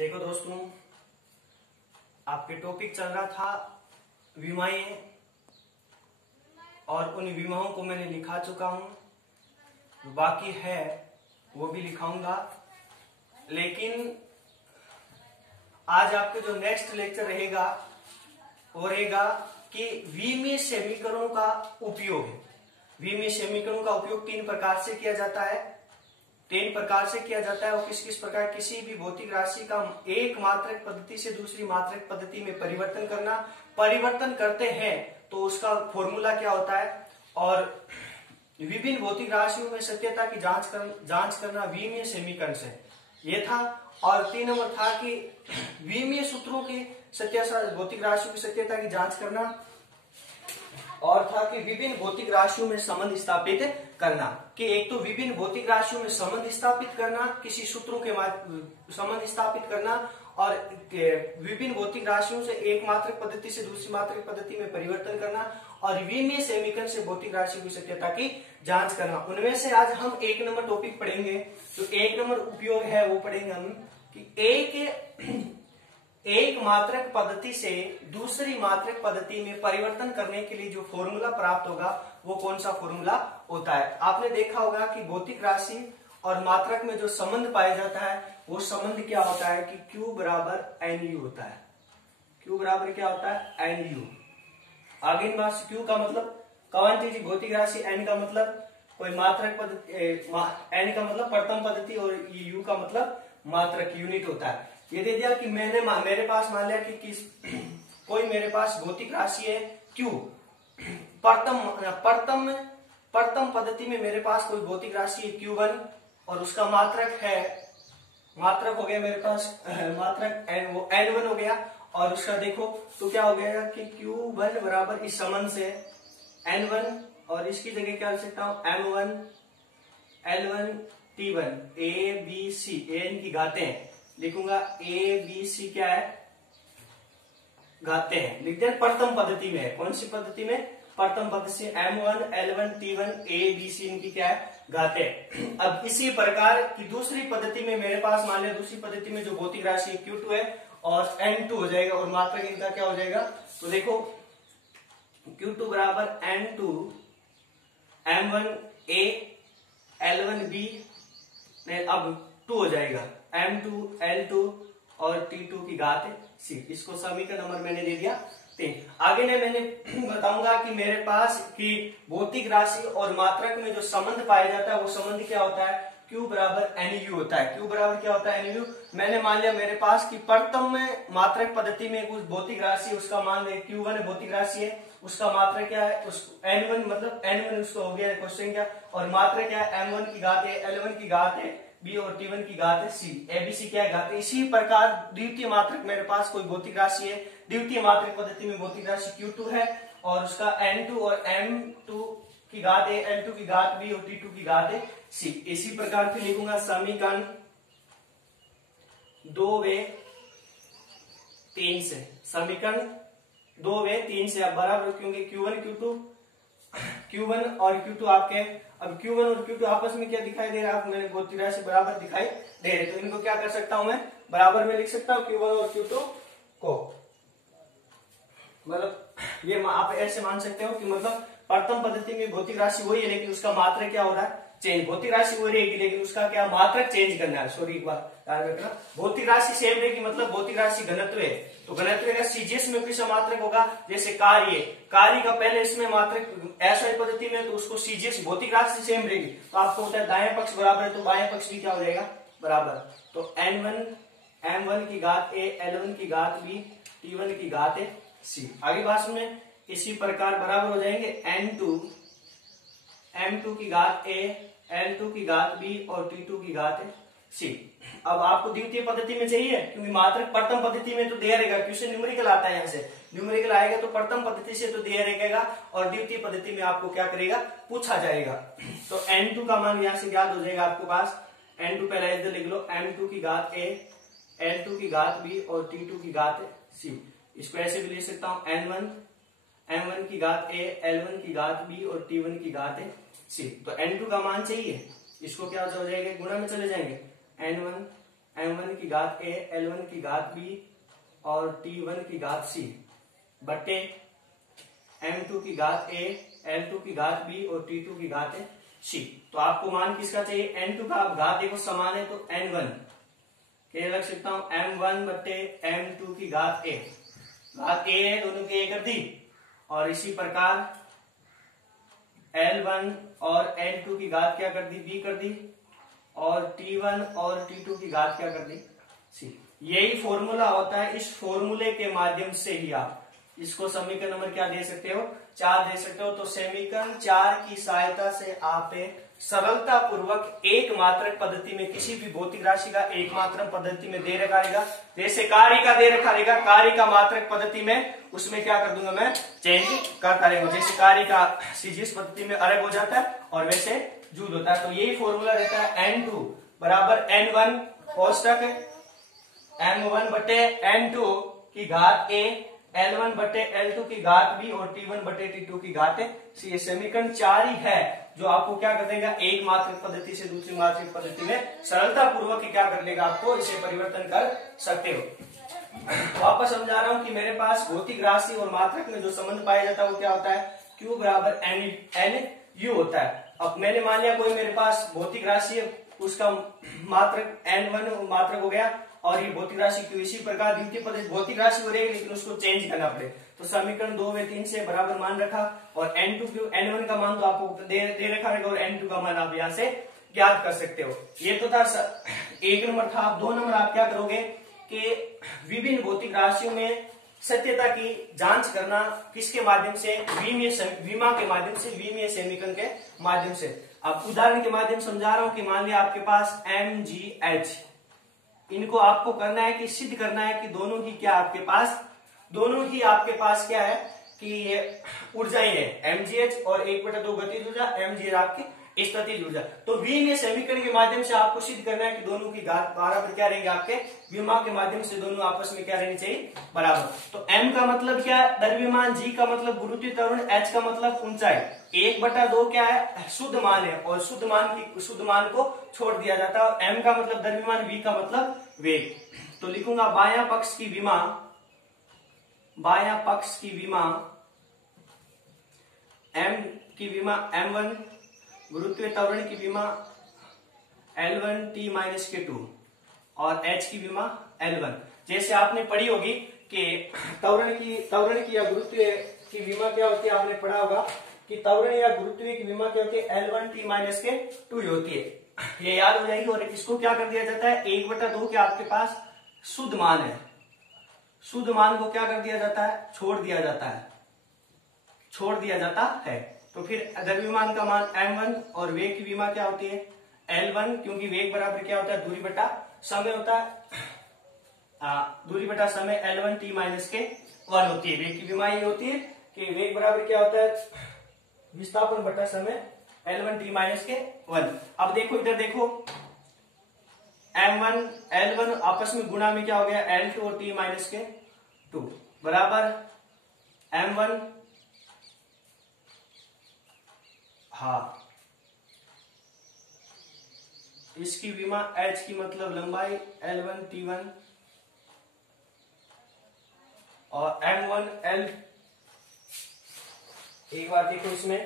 देखो दोस्तों, आपके टॉपिक चल रहा था विमाएं, और उन विमाओं को मैंने लिखा चुका हूं, बाकी है वो भी लिखाऊंगा। लेकिन आज आपके जो नेक्स्ट लेक्चर रहेगा वो रहेगा कि विमीय समीकरणों का उपयोग है। विमीय समीकरणों का उपयोग तीन प्रकार से किया जाता है। और किस किस प्रकार किसी भी भौतिक राशि का एक मात्रक पद्धति से दूसरी मात्रक पद्धति में परिवर्तन करते हैं तो उसका फॉर्मूला क्या होता है, और विभिन्न भौतिक राशियों में सत्यता की जांच करना विमीय समीकरण से, ये था। और 3 नंबर था कि विमीय सूत्रों की सत्यता, भौतिक राशियों की सत्यता की जांच करना, और था कि विभिन्न भौतिक राशियों में संबंध स्थापित करना। कि एक तो विभिन्न भौतिक राशियों में संबंध स्थापित करना, किसी सूत्रों के संबंध स्थापित करना, और विभिन्न भौतिक राशियों से एक मात्रक पद्धति से दूसरी मात्रक पद्धति में परिवर्तन करना, और विमीय समीकरण से भौतिक राशियों की सत्यता की जांच करना। उनमें से आज हम 1 नंबर टॉपिक पढ़ेंगे। जो 1 नंबर उपयोग है वो पढ़ेंगे हम कि एक मात्रक पद्धति से दूसरी मात्रक पद्धति में परिवर्तन करने के लिए जो फॉर्मूला प्राप्त होगा वो कौन सा फॉर्मूला होता है। आपने देखा होगा कि भौतिक राशि और मात्रक में जो संबंध पाया जाता है वो संबंध क्या होता है कि Q बराबर NU होता है। Q बराबर क्या होता है, NU। आगे बात, Q का मतलब क्वांटिटी भौतिक राशि, N का मतलब कोई मात्रक पद्धति, N का मतलब प्रथम पद्धति, और U का मतलब मात्रक, यूनिट होता है। ये दे दिया कि मेरे पास मान लिया कि कोई मेरे पास भौतिक राशि है Q, प्रथम पद्धति में मेरे पास कोई भौतिक राशि है Q1, और उसका मात्रक हो गया मेरे पास मात्रक N, वो N1 हो गया। और उसका देखो तो क्या हो गया कि Q1 बराबर इस संबंध से N1, और इसकी जगह क्या लिख सकता हूं, M1 L1 T1 A B C, N की घातें हैं, लिखूंगा A B C क्या है, घातें हैं। लिख दें प्रथम पद्धति में है। कौन सी पद्धति में, प्रथम पद्धति से M1 L1 T1 A B C इनकी क्या है, घातें। अब इसी प्रकार की दूसरी पद्धति में मेरे पास मान लिया, दूसरी पद्धति में जो भौतिक राशि Q2 है और N2 हो जाएगा, और मात्रक इनका क्या हो जाएगा, तो देखो Q2 बराबर N2 M1 A L1 B, अब 2 हो जाएगा M2 L2 और T2 की घात C। इसको समीकरण नंबर मैंने दे दिया 3। आगे मैंने बताऊंगा कि मेरे पास की भौतिक राशि और मात्रक में जो संबंध पाया जाता है वो संबंध क्या होता है, Q बराबर NU होता है। Q बराबर क्या होता है, NU। मैंने मान लिया मेरे पास की प्रथम मात्रक पद्धति में कुछ भौतिक राशि, उसका मान लिया Q1 भौतिक राशि है, उसका मात्रक क्या है, उस N1 मतलब N1 उसको हो गया क्वेश्चन क्या, और मात्रक क्या है, M1 की घात है, L1 की घात है B, और T1 की घात है C, ABC क्या है, घात है। इसी प्रकार द्वितीय मात्रक मेरे पास कोई भौतिक राशि है, द्वितीय मात्रक पद्धति में भौतिक राशि Q2 है, और उसका N2 और M2 की घात है, L2 की घात B, और T2 की घात है C। इसी प्रकार फिर लिखूंगा समीकरण 2 व 3 से, समीकरण 2 व 3 से आप बराबर, क्योंकि Q1 और Q2 आपके, अब Q1 और Q2 आपस में क्या दिखाई दे रहा है, मैंने भौतिक राशि बराबर दिखाई दे रहे, तो इनको क्या कर सकता हूं, मैं बराबर में लिख सकता हूं Q1 और Q2 को। मतलब ये आप ऐसे मान सकते हो कि मतलब प्रथम पद्धति में भौतिक राशि वही है, लेकिन उसका मात्रक क्या हो रहा है, चेंज। भौतिक राशि वही रहेगी लेकिन उसका क्या मात्रक चेंज करना है। सॉरी, एक बार याद रखना, भौतिक राशि सेम रहेगी, मतलब भौतिक राशि घनत्व है, तो घनत्व का सीजीएस में किस मात्रक होगा, जैसे कार्य का पहले इसमें मात्रक ऐसा पद्धति में, तो उसको सीजीएस, भौतिक राशि सेम रहेगी, तो आपको होता है दाएं पक्ष बराबर है, तो बाएं पक्ष भी क्या हो जाएगा, बराबर। तो N1 M1 की घात A, L1 की घात B, T1 की घात C। आगे बात में इसी प्रकार बराबर हो जाएंगे N2 M2 की घात A, L2 की घात B, और T2 की घात C। अब आपको द्वितीय पद्धति में चाहिए, क्योंकि मात्रक प्रथम पद्धति में तो दिया रहेगा, क्वेश्चन न्यूमेरिकल आता है, यहाँ से न्यूमेरिकल आएगा तो प्रथम पद्धति से तो दिया रहेगा, और द्वितीय पद्धति में आपको क्या करेगा, पूछा जाएगा। तो N2 का मान यहाँ से याद हो जाएगा आपको पास, N2 पहले इधर लिख लो, M2 की घात A, L2 की घात B, और T2 की घात C। इसको ऐसे भी लिख सकता हूं, N1 M1 की घात A, L1 की घात B, और T1 की घात C। तो N2 का मान चाहिए, इसको क्या हो जाएगा, गुणा में चले जाएंगे, N1 m1 की घात a, l1 की घात b और t1 की घात c बट्टे m2 की घात a, l2 की घात b और t2 की घात c। तो आपको मान किसका चाहिए? n2 का। आप घात देखो समान है तो n1 क्या लग सकता हूं? m1 बट्टे m2 की घात a। घात a है, दोनों की a कर दी। और इसी प्रकार L1 और L2 की घात क्या कर दी? b कर दी। और T1 और T2 की घात क्या कर दी? c। यही फॉर्मूला होता है। इस फॉर्मूले के माध्यम से ही आप इसको समीकरण नंबर क्या दे सकते हो? 4 दे सकते हो। तो समीकरण 4 की सहायता से आप सरलता पूर्वक एक मात्रक पद्धति में किसी भी भौतिक राशि का एक मात्रक पद्धति में दे रखा रहेगा, जैसे कार्य का दे रखा रहेगा, कार्य का मात्रक पद्धति में उसमें क्या कर दूंगा मैं? चेंज करता रहेगा। जैसे कार्य का सीजीएस पद्धति में अलग हो जाता है और वैसे जूल होता है। तो यही फॉर्मूला रहता है n2 बराबर n1 कोष्टक m1 बटे n2 की घात a, L1 बटे L2 की घात b और T1 बटे T2 की घात c। ये समीकरण 4 ही है जो आपको क्या कर देगा? एक मात्रक पद्धति से दूसरी मात्रक पद्धति में सरलता पूर्वक क्या कर लेगा? आपको इसे परिवर्तन कर सकते हो। वापस समझा रहा हूं कि मेरे पास भौतिक राशि और मात्रक में जो संबंध पाया जाता है वो क्या होता है? Q बराबर n u होता है। अब मैंने मान लिया कोई मेरे पास भौतिक राशि है, उसका मात्रक n1 मात्रक हो गया और ये भौतिक राशि Q। इसी प्रकार द्वितीय पद्धति भौतिक राशि हो रहेगी लेकिन उसको चेंज करना पड़े। तो समीकरण 2 में 3 से बराबर मान रखा और n1 का मान तो आपको दे रखा रहेगा और n2 का मान आप यहाँ से ज्ञात कर सकते हो। ये तो था एक नंबर था। आप 2 नंबर आप क्या करोगे कि विभिन्न भौतिक राशियों में सत्यता की जांच करना किसके माध्यम से? विमा के माध्यम से, विमीय समीकरण के माध्यम से। अब उदाहरण के माध्यम समझा रहा हूं कि मान लिया आपके पास MgH, इनको आपको करना है कि सिद्ध करना है कि दोनों ही क्या आपके पास क्या है कि ये ऊर्जाएं है mgh और 1/2 गतिज ऊर्जा, mgh आपकी स्थितिज ऊर्जा। तो विमीय समीकरण के माध्यम से आपको सिद्ध करना है कि दोनों की घात बराबर क्या रहेंगे? आपके विमा के माध्यम से दोनों आपस में क्या रहनी चाहिए? बराबर। तो m का मतलब क्या है? द्रव्यमान, g का मतलब गुरुत्वीय त्वरण, h का मतलब ऊंचाई। 1/2 क्या है? शुद्ध मान है और शुद्ध मान को छोड़ दिया जाता है। और m का मतलब द्रव्यमान, v का मतलब वेग। तो लिखूंगा बायां पक्ष की विमा m की विमा m1, गुरुत्वीय त्वरण की विमा L1 T-2 और h की विमा L1। जैसे आपने पढ़ी होगी कि त्वरण की या गुरुत्वीय की विमा क्या होती है? आपने पढ़ा होगा कि त्वरण या गुरुत्वीय की विमा क्या होती है? L1 T-2 होती है। ये याद हो जाएगी। और इसको क्या कर दिया जाता है? 1/2 के आपके पास शुद्ध मान है, शुद्ध मान को क्या कर दिया जाता है? छोड़ दिया जाता है। तो फिर द्रव्यमान का मान m1 और वेग की विमा क्या होती है? L1, क्योंकि वेग बराबर क्या होता है? दूरी बटा समय होता है। दूरी बटा समय L1 T-1 होती है। वेग की विमा ये होती है कि वेग बराबर क्या होता है? विस्थापन बटा समय L1 T-1। अब देखो इधर देखो, M1 L1 आपस में गुणा में क्या हो गया? L2 और T-2 बराबर M1, इसकी विमा h की मतलब लंबाई L1 T1 और M1 L। एक बार देखो इसमें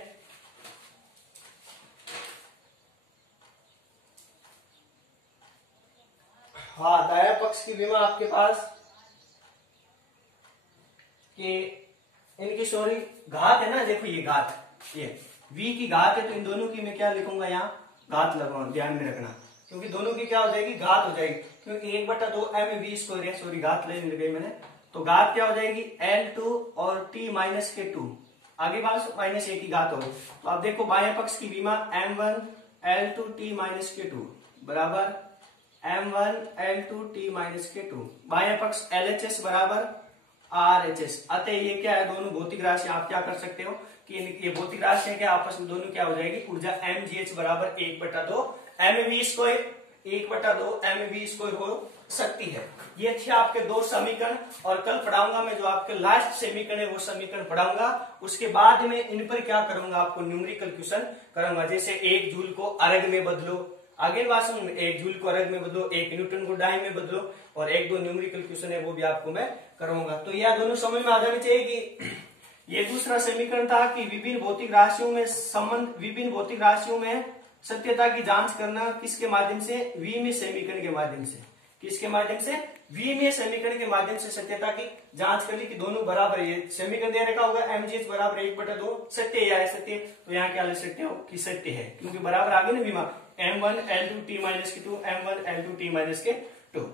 दाया पक्ष की विमा आपके पास कि इनकी सॉरी घात है ना। देखो ये घात, ये v की घात है तो इन दोनों की मैं क्या लिखूंगा? यहाँ घात लगाऊंगा, ध्यान में रखना, क्योंकि दोनों की क्या हो जाएगी? घात हो जाएगी। क्योंकि 1/2 mv² है, सॉरी घात ले गई मैंने। तो घात क्या हो जाएगी? L2 और T-2 आगे पास -1 की घात होगी। तो अब देखो बाएं पक्ष की विमा M1 L2 T-2 बराबर M1 L2 T-2। बाएं पक्ष LHS बराबर RHS। अतः ये क्या है? दोनों भौतिक राशि आप क्या कर सकते हो कि ये भौतिक राशि है क्या आपस में दोनों क्या हो जाएगी? ऊर्जा mgh बराबर 1/2 mv², 1/2 mv² हो सकती है। ये थे आपके 2 समीकरण। और कल पढ़ाऊंगा मैं जो आपके लास्ट समीकरण है वो समीकरण पढ़ाऊंगा। उसके बाद में इन पर क्या करूंगा? आपको न्यूमेरिकल क्वेश्चन करूंगा। जैसे 1 जूल को अर्ग में बदलो, आगे भाषण में एक जूल को अर्ग में बदलो, एक न्यूटन को डाई में बदलो, और एक दो न्यूमेरिकल क्वेश्चन है वो भी आपको मैं कराऊंगा। तो यह दोनों समझ में आ जानी चाहिए कि ये दूसरा समीकरण था कि विभिन्न भौतिक राशियों में संबंध, विभिन्न भौतिक राशियों में सत्यता की जांच करना किसके माध्यम से, विमीय समीकरण के माध्यम से। किसके माध्यम से, विमीय समीकरण के माध्यम से सत्यता की जांच करी कि दोनों बराबर है। ये समीकरण दे रखा होगा mgh बराबर 1/2 सत्य है या असत्य, तो यहाँ क्या लिख सकते हो कि सत्य है, क्योंकि बराबर आगे ना विमा m1 L2 T-2 m1 L2 T-2।